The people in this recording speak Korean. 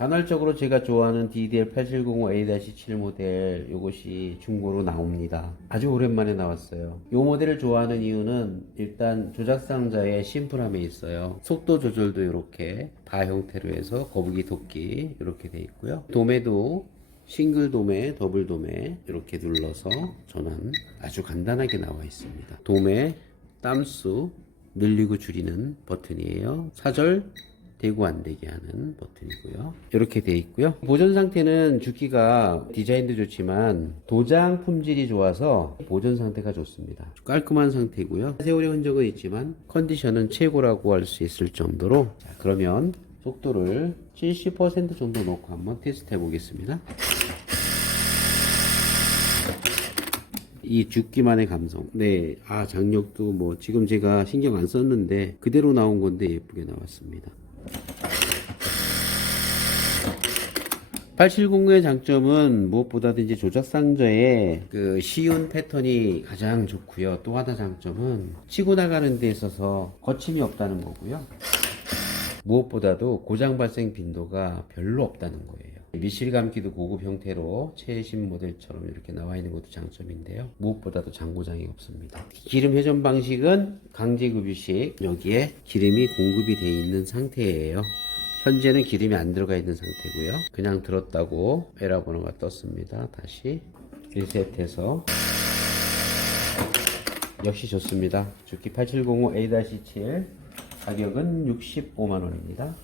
간헐적으로 제가 좋아하는 DDL8705A-7 모델 이것이 중고로 나옵니다. 아주 오랜만에 나왔어요. 이 모델을 좋아하는 이유는 일단 조작 상자의 심플함에 있어요. 속도 조절도 이렇게 바 형태로 해서 거북이 도끼 이렇게 돼 있고요. 도매도 싱글 도매, 더블 도매 이렇게 눌러서 전환 아주 간단하게 나와 있습니다. 도매, 땀수 늘리고 줄이는 버튼이에요. 사절 되고 안 되게 하는 버튼이고요. 이렇게 돼 있고요. 보존 상태는 주기가 디자인도 좋지만 도장 품질이 좋아서 보존 상태가 좋습니다. 깔끔한 상태고요. 세월의 흔적은 있지만 컨디션은 최고라고 할 수 있을 정도로 자, 그러면 속도를 70% 정도 놓고 한번 테스트 해 보겠습니다. 이 죽기만의 감성. 네. 아, 장력도 뭐, 지금 제가 신경 안 썼는데, 그대로 나온 건데 예쁘게 나왔습니다. 870의 장점은 무엇보다도 이제 조작 상자의 그 쉬운 패턴이 가장 좋고요. 또 하나 장점은 치고 나가는 데 있어서 거침이 없다는 거고요. 무엇보다도 고장 발생 빈도가 별로 없다는 거예요. 미실 감기도 고급 형태로 최신 모델처럼 이렇게 나와 있는 것도 장점인데요. 무엇보다도 장고장이 없습니다. 기름 회전 방식은 강제 급유식 여기에 기름이 공급이 되어 있는 상태예요. 현재는 기름이 안 들어가 있는 상태고요. 그냥 들었다고 에러 번호가 떴습니다. 다시 리셋해서 역시 좋습니다. 주기 8705A-7 가격은 65만원입니다.